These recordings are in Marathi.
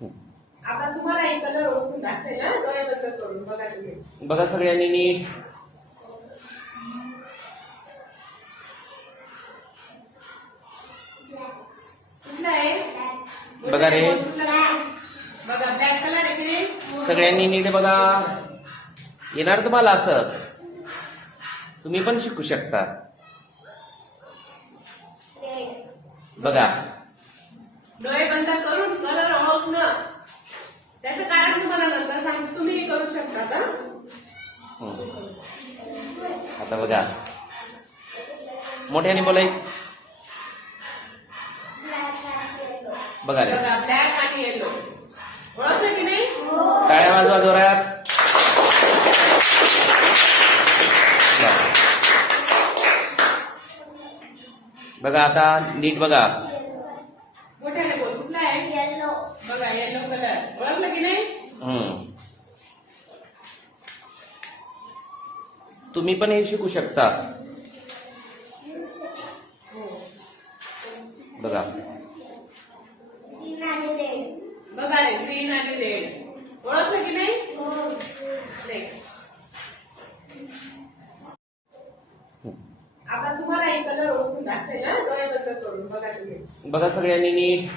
आता तुम्हाला एक कलर ओळखून दाखवे ना, डोळे बंद करून बघा तुम्ही. बघा सगळ्यांनी नीट. कुठला आहे? बघा रे. बघा ब्लॅक कलर आहे की नाही? सगळ्यांनी नीट बघा. येणार तुम्हाला असं, तुम्ही पण शिकू शकता. बघा डोळे बंद करून कलर ओळखणं, त्याचं कारण तुम्हाला नंतर सांगतो, तुम्ही करू शकता का? आता बघा मोठ्याने बोलायच. बघा रे. बघा ब्लॅक आणि येलो ओळखलं की नाही? टाळ्या वाजवा जोरात. बघा आता नीट बघा. मोठ्याने बोल. कुठला आहे? येलो. बघा येलो कलर ओळखलं की नाही? तुम्ही पण हे शिकू शकता. बघा बघा रे, ग्रीन आणि रेड ओळखलं की नाही? नेक्स्ट. आता तुम्हाला एक कलर ओळखून दाखवे ना, डोळे बंद करून बघा तुम्ही. बघा सगळ्यांनी नीट.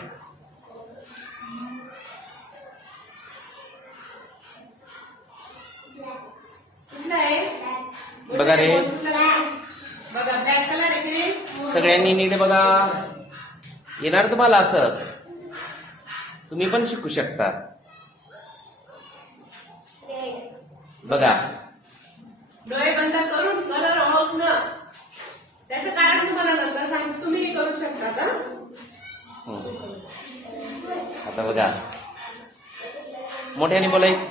कुठला आहे? बघा रे. बघा ब्लॅक कलर आहे की नाही? सगळ्यांनी नीट बघा. येणार तुम्हाला असं, तुम्ही पण शिकू शकता. बघा डोळे बंद करून कलर ओळखणं, त्याचं कारण तुम्हाला नंतर सांगतो, तुम्ही करू शकता का? आता बघा मोठ्याने बोलायच.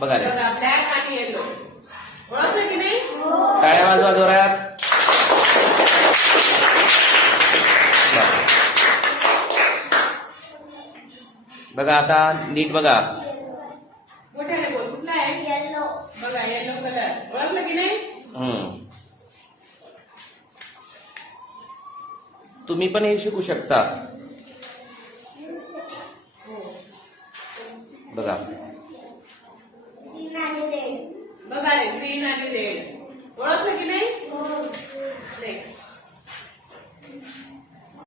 बघा रे. बघा ब्लॅक आणि येलो ओळखलं की नाही? टाळ्या वाजवा जोरात. बघा आता नीट बघा. मोठ्याने बोल. कुठला आहे? येलो. बघा येलो कलर ओळखलं की नाही? तुम्ही पण हे शिकू शकता. बघा बघा रे, ग्रीन आणि रेड ओळखलं की नाही? नेक्स्ट.